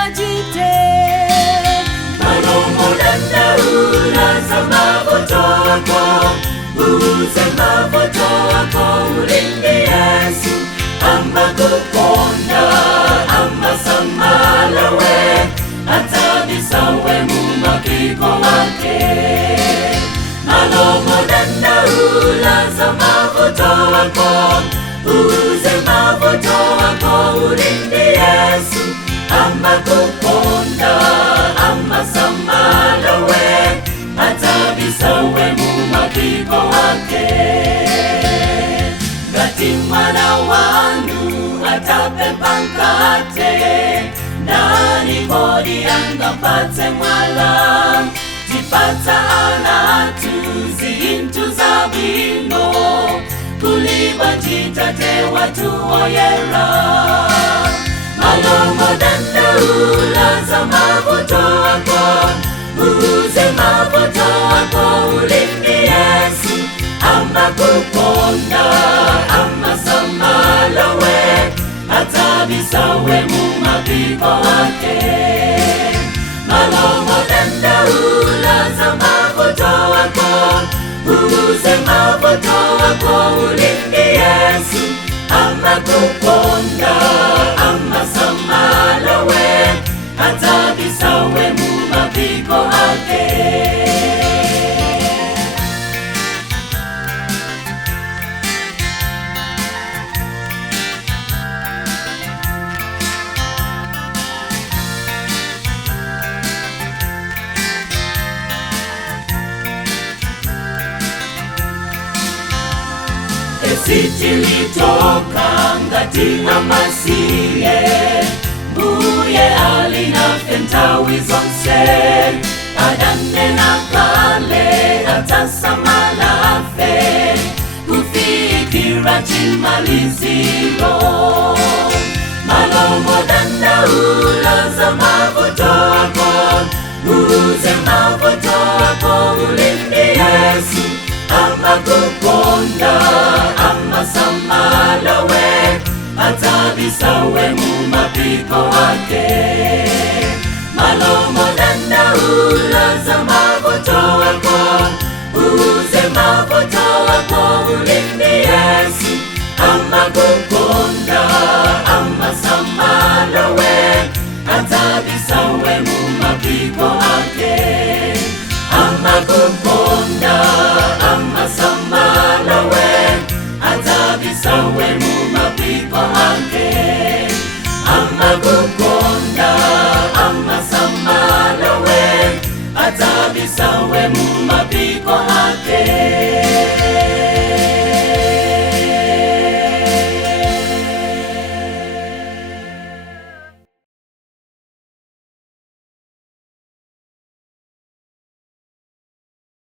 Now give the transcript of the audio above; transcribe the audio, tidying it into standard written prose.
gajite Malomo danda ulaza mavuto wako Uze mavuto wako ulinde Yesu Ama kukonda ama samalawe Atabisawe mumakiko wake Malomo danda ulaza mavuto wako Uze mavuto wako ulinde Yesu Ama kukonda ama samalawe Atabisawe mumakiko wake Gati mwana wangu atapepa mkate Nani kodi angapate mwala Tipata anatuzi intu za bino Kuliba jitate watu oyera Malomo danda ulaza mavuto wako Uze mavuto wako ulinde Yesu Ama kukonda ama samalawe Atabisawe mumapiko wake Malomo danda ulaza mavuto wako Uze mavuto wako ulinde Yesu Ama kukonda ama samalawe Atabisawe mumapiko wake Esitili-toka ngati amasiye Buye alina fentawi zonse Adane na kale atasamalafe Kufikira chimaliziro Malomo danda ulaza mavuto wako Uze mavuto wako ulinde Yesu Ama kukonda ama samalawe Atabisawe mumapiko wake Malomo danda ulaza mavuto wako Uze mavuto wako ulinde Yesu Ama kukonda ama samalawe Atabisawe mumapiko